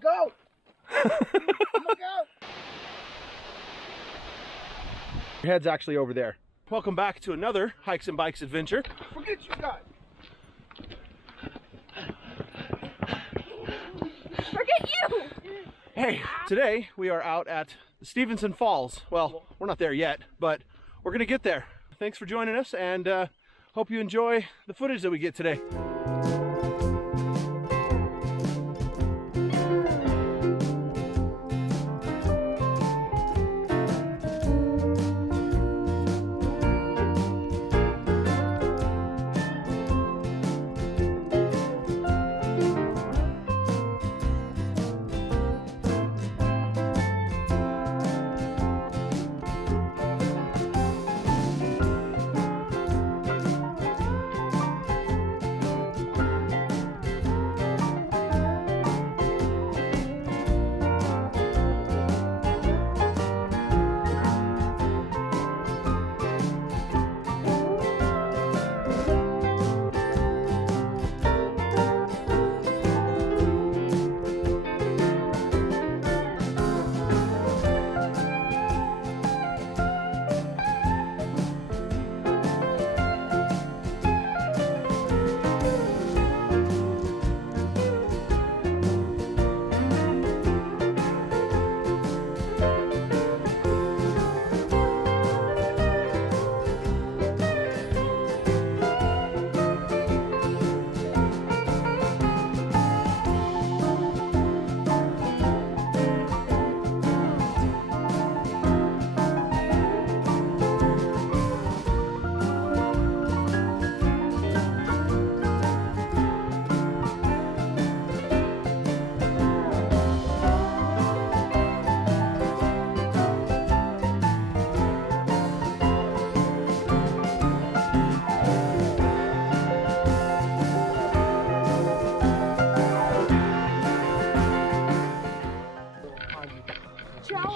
goat. I'm a goat. Your head's actually over there. Welcome back to another Hikes and Bikes adventure. Forget you guys. Forget you! Hey, today we are out at Stevenson Falls. Well, we're not there yet, but we're gonna get there. Thanks for joining us, and hope you enjoy the footage that we get today.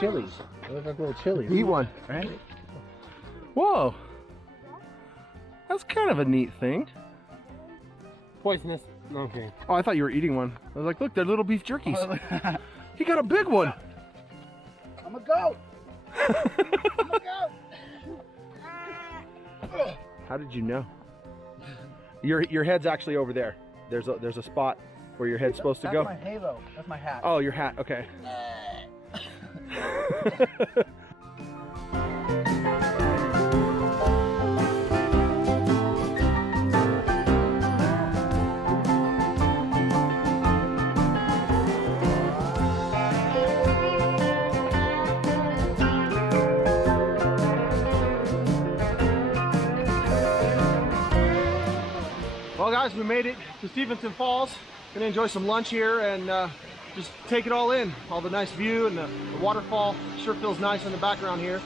Chilies. They look like little chilies. Eat one. Right? Whoa. That's kind of a neat thing. Poisonous. No, okay. Oh, I thought you were eating one. I was like, look, they're little beef jerkies. He got a big one. I'm a goat. I'm a goat. How did you know? Your head's actually over there. There's a spot where your head's supposed to go. That's my halo. That's my hat. Oh, your hat. Okay. Well, guys, we made it to Stevenson Falls. Gonna enjoy some lunch here and just take it all in. All the nice view and the waterfall. Sure feels nice in the background here.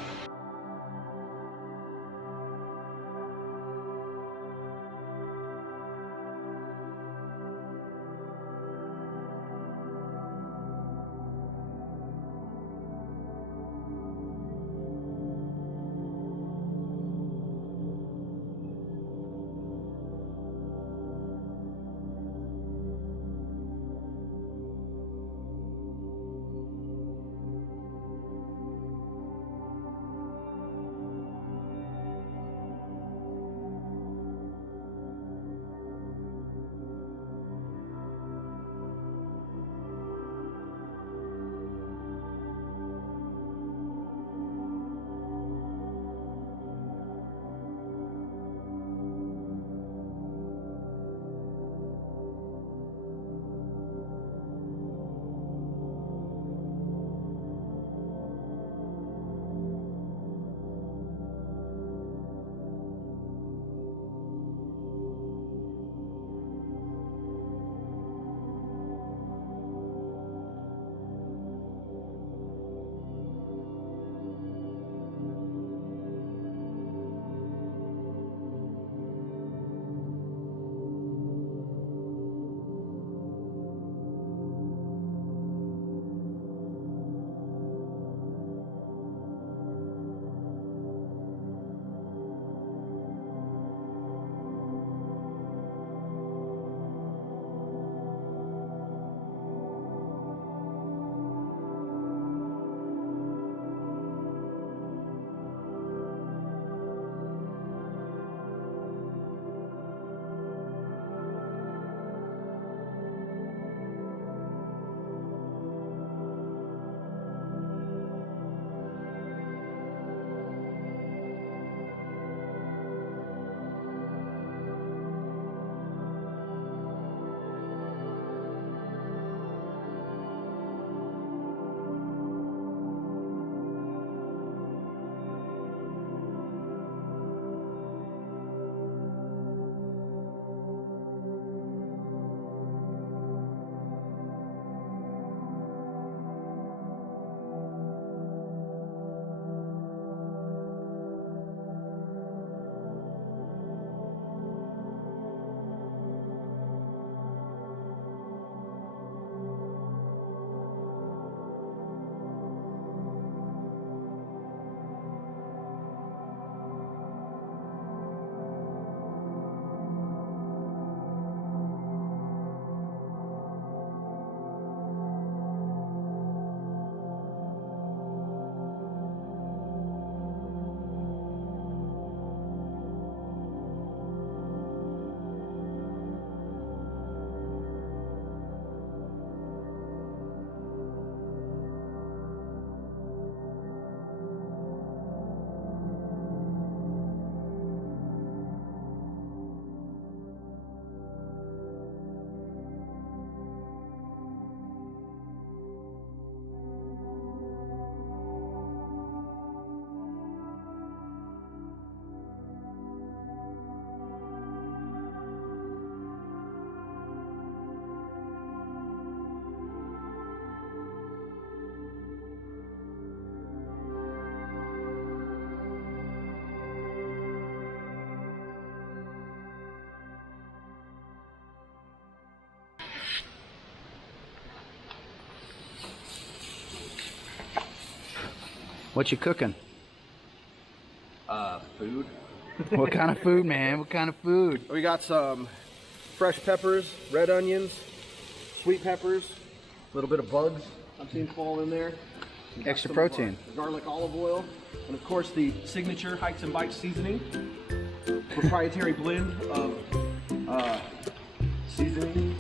What you cooking? Food. What kind of food, man? What kind of food? We got some fresh peppers, red onions, sweet peppers, a little bit of bugs I've seen fall in there. Extra protein. Garlic olive oil, and of course the signature Hikes and Bites seasoning. Proprietary blend of seasoning.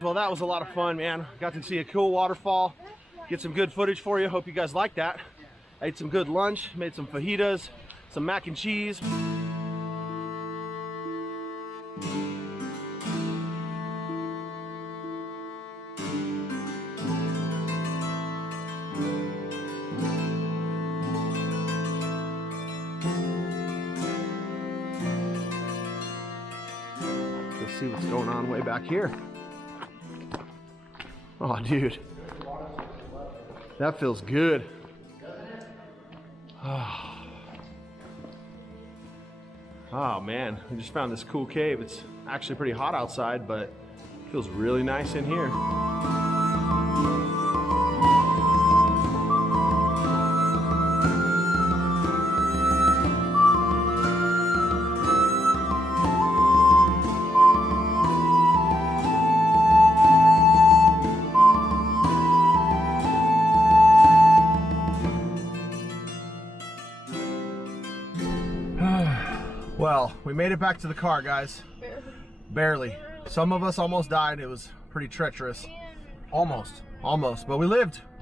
Well, that was a lot of fun, man. Got to see a cool waterfall, get some good footage for you. Hope you guys like that. I ate some good lunch, made some fajitas, some mac and cheese. Let's see what's going on way back here. Oh, dude, that feels good. Oh man, we just found this cool cave. It's actually pretty hot outside, but it feels really nice in here. Well, we made it back to the car, guys. Barely. Some of us almost died. It was pretty treacherous. Almost, but we lived.